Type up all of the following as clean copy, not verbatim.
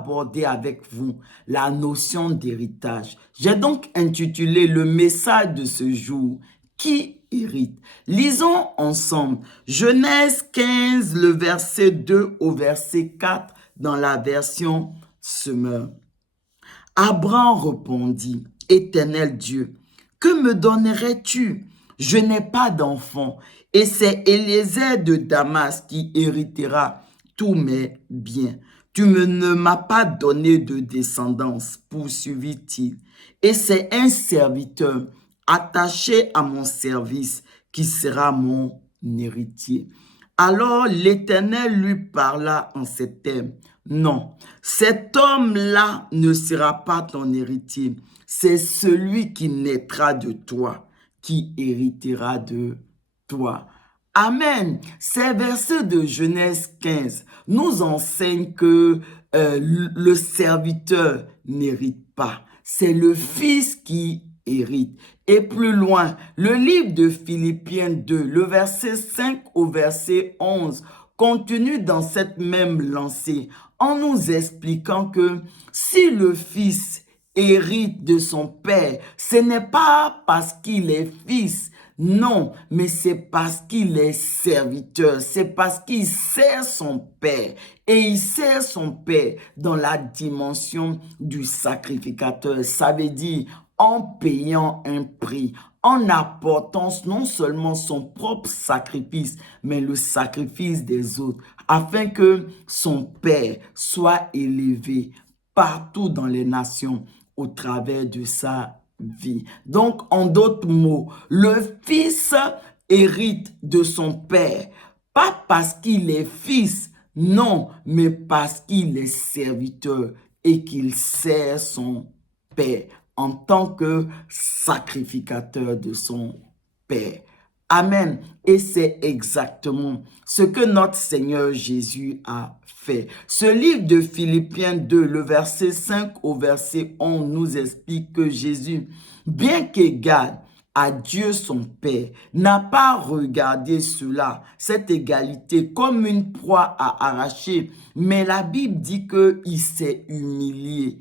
aborder avec vous la notion d'héritage. J'ai donc intitulé le message de ce jour, qui hérite? Lisons ensemble Genèse 15, le verset 2 au verset 4 dans la version Semeur. Abraham répondit, Éternel Dieu, que me donnerais-tu? Je n'ai pas d'enfant, et c'est Eliezer de Damas qui héritera tous mes biens. Ne m'as pas donné de descendance, poursuivit-il, et c'est un serviteur attaché à mon service qui sera mon héritier. Alors l'Éternel lui parla en ces termes. Non, cet homme-là ne sera pas ton héritier. C'est celui qui naîtra de toi, qui héritera de toi. Amen. Ces versets de Genèse 15 nous enseignent que le serviteur n'hérite pas. C'est le fils qui hérite. Et plus loin, le livre de Philippiens 2, le verset 5 au verset 11, continue dans cette même lancée en nous expliquant que si le fils hérite de son père, ce n'est pas parce qu'il est fils, non, mais c'est parce qu'il est serviteur, c'est parce qu'il sert son père et il sert son père dans la dimension du sacrificateur. Ça veut dire en payant un prix, en apportant non seulement son propre sacrifice, mais le sacrifice des autres, afin que son père soit élevé partout dans les nations au travers de sa vie. Donc, en d'autres mots, le fils hérite de son père, pas parce qu'il est fils, non, mais parce qu'il est serviteur et qu'il sert son père en tant que sacrificateur de son père. Amen. Et c'est exactement ce que notre Seigneur Jésus a fait. Ce livre de Philippiens 2, le verset 5 au verset 11 nous explique que Jésus, bien qu'égal à Dieu son Père, n'a pas regardé cela, cette égalité, comme une proie à arracher. Mais la Bible dit qu'il s'est humilié.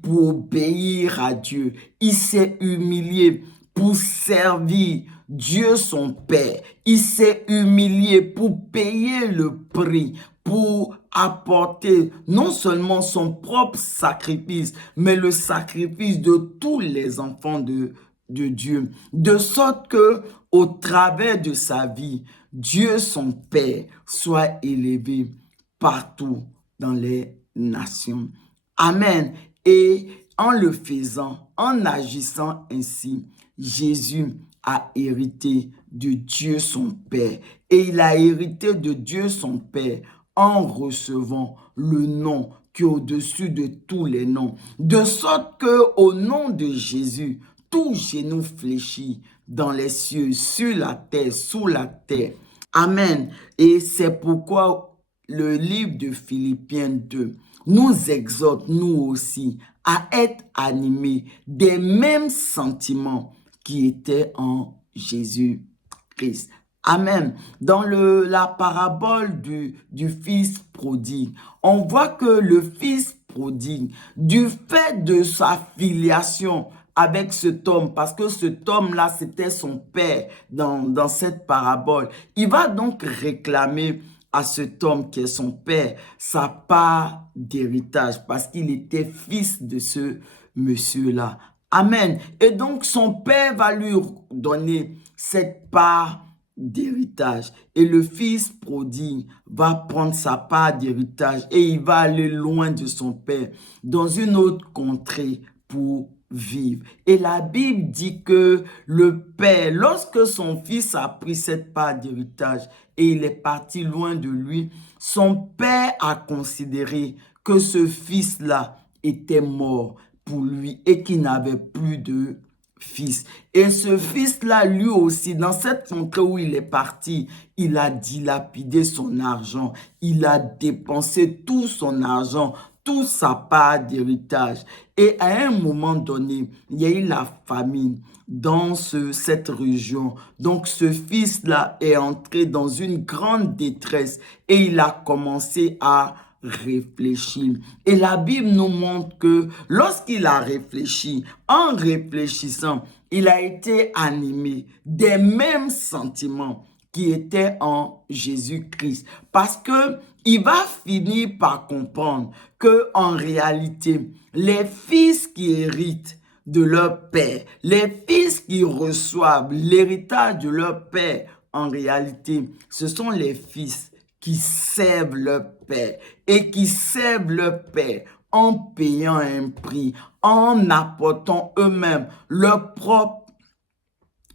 Pour obéir à Dieu, il s'est humilié pour servir Dieu son Père. Il s'est humilié pour payer le prix, pour apporter non seulement son propre sacrifice, mais le sacrifice de tous les enfants de Dieu. De sorte que, au travers de sa vie, Dieu son Père soit élevé partout dans les nations. Amen. Et en le faisant, en agissant ainsi, Jésus a hérité de Dieu son Père. Et il a hérité de Dieu son Père en recevant le nom qui est au-dessus de tous les noms. De sorte que au nom de Jésus, tout genou fléchit dans les cieux, sur la terre, sous la terre. Amen. Et c'est pourquoi le livre de Philippiens 2 nous exhorte, nous aussi, à être animés des mêmes sentiments qui étaient en Jésus-Christ. Amen. Dans la parabole du fils prodigue, on voit que le fils prodigue, du fait de sa filiation avec cet homme, parce que cet homme-là, c'était son père dans cette parabole, il va donc réclamer à cet homme qui est son père sa part d'héritage parce qu'il était fils de ce monsieur-là. Amen. Et donc son père va lui donner cette part d'héritage. Et le fils prodigue va prendre sa part d'héritage et il va aller loin de son père dans une autre contrée pour vivre. Et la Bible dit que le père, lorsque son fils a pris cette part d'héritage et il est parti loin de lui, son père a considéré que ce fils-là était mort pour lui et qu'il n'avait plus de fils. Et ce fils-là, lui aussi, dans cette contrée où il est parti, il a dilapidé son argent, il a dépensé tout son argent, toute sa part d'héritage. Et à un moment donné, il y a eu la famine dans cette région. Donc ce fils-là est entré dans une grande détresse et il a commencé à réfléchir. Et la Bible nous montre que lorsqu'il a réfléchi, en réfléchissant, il a été animé des mêmes sentiments qui étaient en Jésus-Christ. Parce que il va finir par comprendre que en réalité, les fils qui héritent de leur père, les fils qui reçoivent l'héritage de leur père, en réalité, ce sont les fils qui servent leur père et qui servent leur père en payant un prix, en apportant eux-mêmes leur propre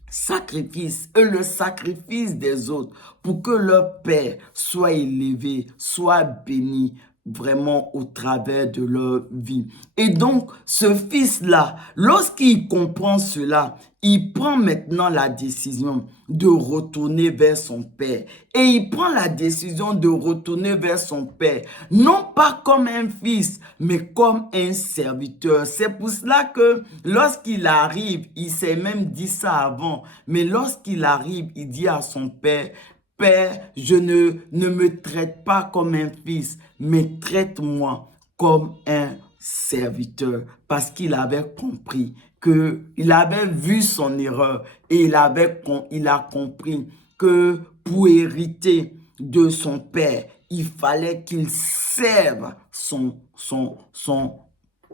sacrifice et le sacrifice des autres pour que leur Père soit élevé, soit béni vraiment au travers de leur vie. Et donc, ce fils-là, lorsqu'il comprend cela, il prend maintenant la décision de retourner vers son père. Et il prend la décision de retourner vers son père, non pas comme un fils, mais comme un serviteur. C'est pour cela que lorsqu'il arrive, il s'est même dit ça avant, mais lorsqu'il arrive, il dit à son père, Père, je ne me traite pas comme un fils, mais traite-moi comme un serviteur. Parce qu'il avait compris qu'il avait vu son erreur et il a compris que pour hériter de son père, il fallait qu'il serve son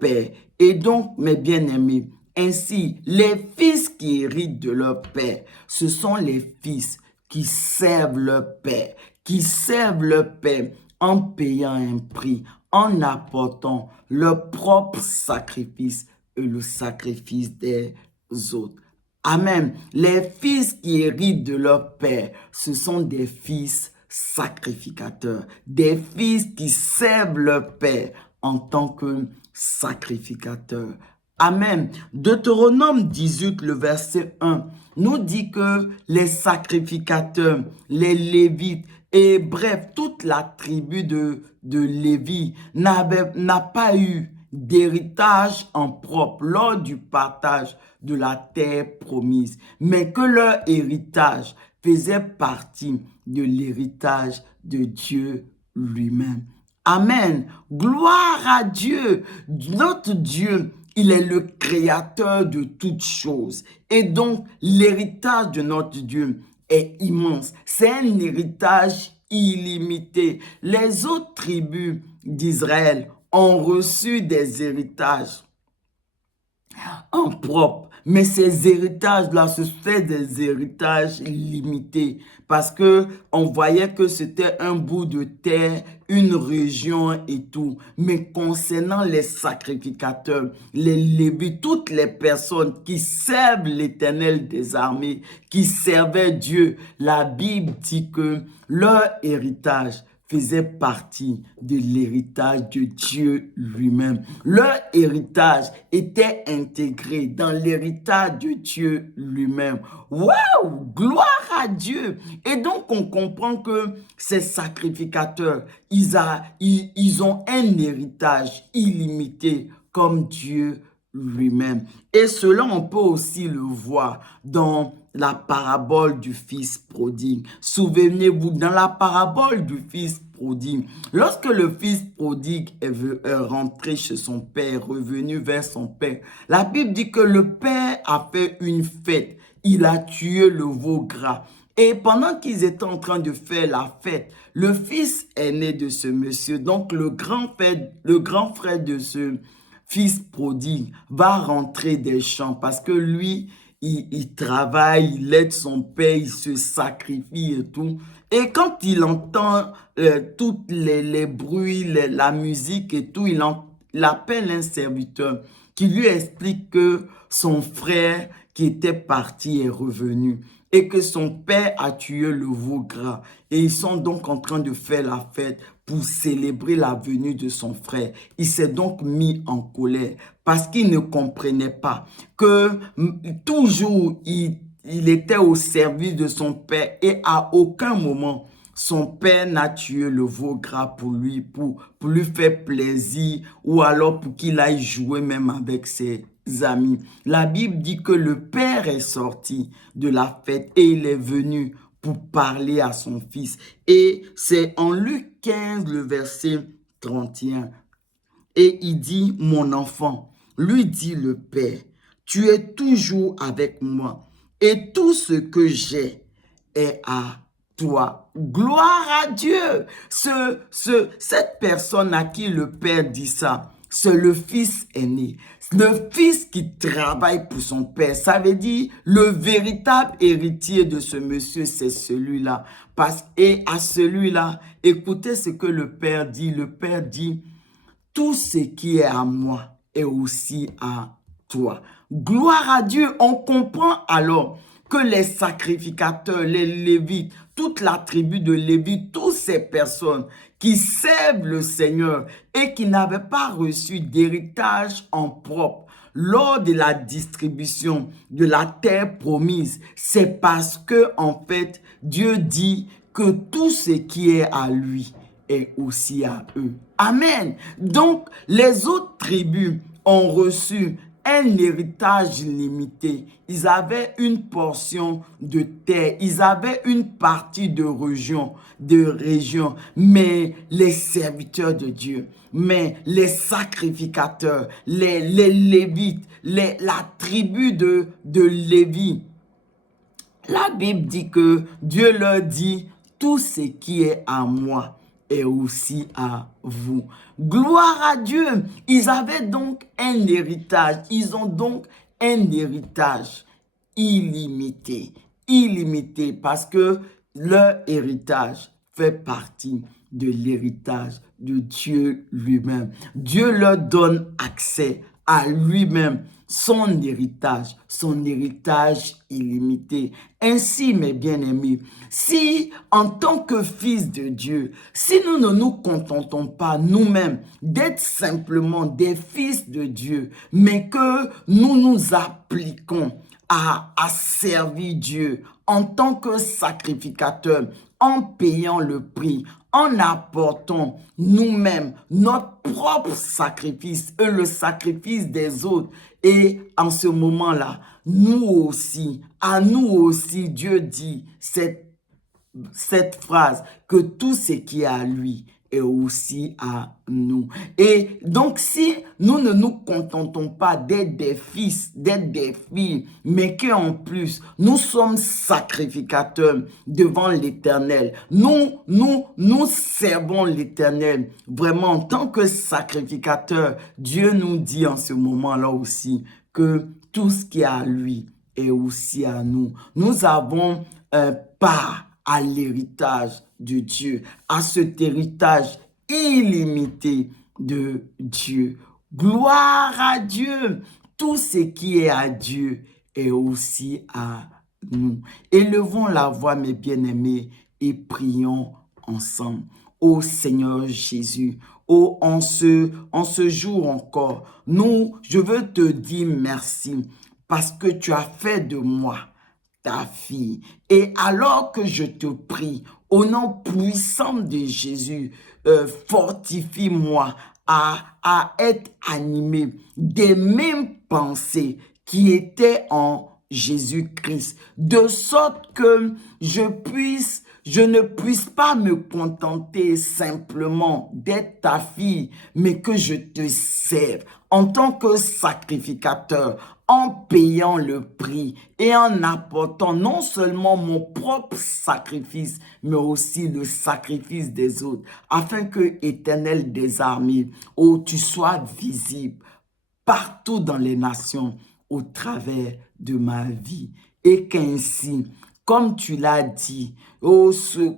père. Et donc, mes bien-aimés, ainsi, les fils qui héritent de leur père, ce sont les fils qui servent leur père, en payant un prix, en apportant leur propre sacrifice et le sacrifice des autres. Amen. Les fils qui héritent de leur père, ce sont des fils sacrificateurs, des fils qui servent leur père en tant que sacrificateurs. Amen. Deutéronome 18, le verset 1, nous dit que les sacrificateurs, les Lévites, et bref, toute la tribu de Lévi n'a pas eu d'héritage en propre lors du partage de la terre promise, mais que leur héritage faisait partie de l'héritage de Dieu lui-même. Amen. Gloire à Dieu. Notre Dieu, il est le créateur de toutes choses. Et donc, l'héritage de notre Dieu est immense. C'est un héritage illimité. Les autres tribus d'Israël ont reçu des héritages en propre. Mais ces héritages-là, ce sont des héritages limités parce que on voyait que c'était un bout de terre, une région et tout. Mais concernant les sacrificateurs, les Lévites, toutes les personnes qui servent l'Éternel des armées, qui servaient Dieu, la Bible dit que leur héritage faisait partie de l'héritage de Dieu lui-même. Leur héritage était intégré dans l'héritage de Dieu lui-même. Waouh! Gloire à Dieu! Et donc, on comprend que ces sacrificateurs, ils ont un héritage illimité comme Dieu lui-même. Et cela, on peut aussi le voir dans la parabole du fils prodigue. Souvenez-vous, dans la parabole du fils prodigue, lorsque le fils prodigue est rentré chez son père, revenu vers son père, la Bible dit que le père a fait une fête. Il a tué le veau gras. Et pendant qu'ils étaient en train de faire la fête, le fils aîné de ce monsieur, donc le grand frère de ce fils prodigue, va rentrer des champs parce que lui, il travaille, il aide son père, il se sacrifie et tout. Et quand il entend tous les bruits, la musique et tout, il appelle un serviteur qui lui explique que son frère qui était parti est revenu et que son père a tué le veau gras. Et ils sont donc en train de faire la fête pour célébrer la venue de son frère. Il s'est donc mis en colère parce qu'il ne comprenait pas que toujours il était au service de son père et à aucun moment son père n'a tué le veau gras pour lui faire plaisir ou alors pour qu'il aille jouer même avec ses amis. La Bible dit que le père est sorti de la fête et il est venu pour parler à son fils. Et c'est en Luc 15, le verset 31. Et il dit, mon enfant, lui dit le Père, tu es toujours avec moi et tout ce que j'ai est à toi. Gloire à Dieu. Cette personne à qui le Père dit ça, c'est le fils aîné. Le fils qui travaille pour son père. Ça veut dire le véritable héritier de ce monsieur, c'est celui-là. Et à celui-là, écoutez ce que le Père dit. Le Père dit, tout ce qui est à moi est aussi à toi. Gloire à Dieu. On comprend alors que les sacrificateurs, les Lévites, toute la tribu de Lévi, toutes ces personnes qui servent le Seigneur et qui n'avaient pas reçu d'héritage en propre lors de la distribution de la terre promise, c'est parce que, en fait, Dieu dit que tout ce qui est à lui est aussi à eux. Amen. Donc, les autres tribus ont reçu un héritage limité. Ils avaient une portion de terre. Ils avaient une partie de région. Mais les serviteurs de Dieu, mais les sacrificateurs, les Lévites, la tribu de Lévi, la Bible dit que Dieu leur dit, tout ce qui est à moi est aussi à vous. Gloire à Dieu. Ils avaient donc un héritage. Ils ont donc un héritage illimité. Illimité parce que leur héritage fait partie de l'héritage de Dieu lui-même. Dieu leur donne accès à lui-même, son héritage illimité. Ainsi, mes bien-aimés, si en tant que fils de Dieu, si nous ne nous contentons pas nous-mêmes d'être simplement des fils de Dieu, mais que nous nous appliquons à servir Dieu en tant que sacrificateur, en payant le prix, en apportant nous-mêmes notre propre sacrifice et le sacrifice des autres. Et en ce moment-là, à nous aussi, Dieu dit cette phrase, que tout ce qui est à lui est aussi à nous. Et donc, si nous ne nous contentons pas d'être des fils, d'être des filles, mais qu'en plus, nous sommes sacrificateurs devant l'Éternel. Nous servons l'Éternel. Vraiment, en tant que sacrificateurs, Dieu nous dit en ce moment-là aussi que tout ce qui est à lui est aussi à nous. Nous avons part à l'héritage de Dieu, à cet héritage illimité de Dieu. Gloire à Dieu. Tout ce qui est à Dieu est aussi à nous. Élevons la voix, mes bien-aimés, et prions ensemble. Ô Seigneur Jésus, en ce jour encore, je veux te dire merci parce que tu as fait de moi ta fille. Et alors que je te prie, au nom puissant de Jésus, fortifie-moi à être animé des mêmes pensées qui étaient en Jésus-Christ, de sorte que je ne puisse pas me contenter simplement d'être ta fille, mais que je te serve en tant que sacrificateur, en payant le prix et en apportant non seulement mon propre sacrifice, mais aussi le sacrifice des autres, afin que, Éternel des armées, où tu sois visible partout dans les nations au travers de ma vie. Et qu'ainsi, comme tu l'as dit,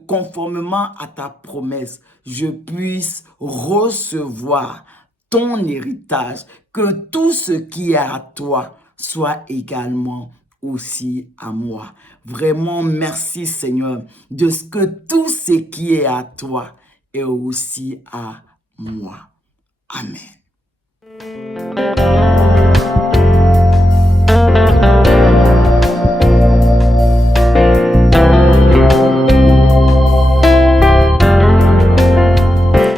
conformément à ta promesse, je puisse recevoir ton héritage, que tout ce qui est à toi soit également aussi à moi. Vraiment, merci Seigneur, de ce que tout ce qui est à toi est aussi à moi. Amen.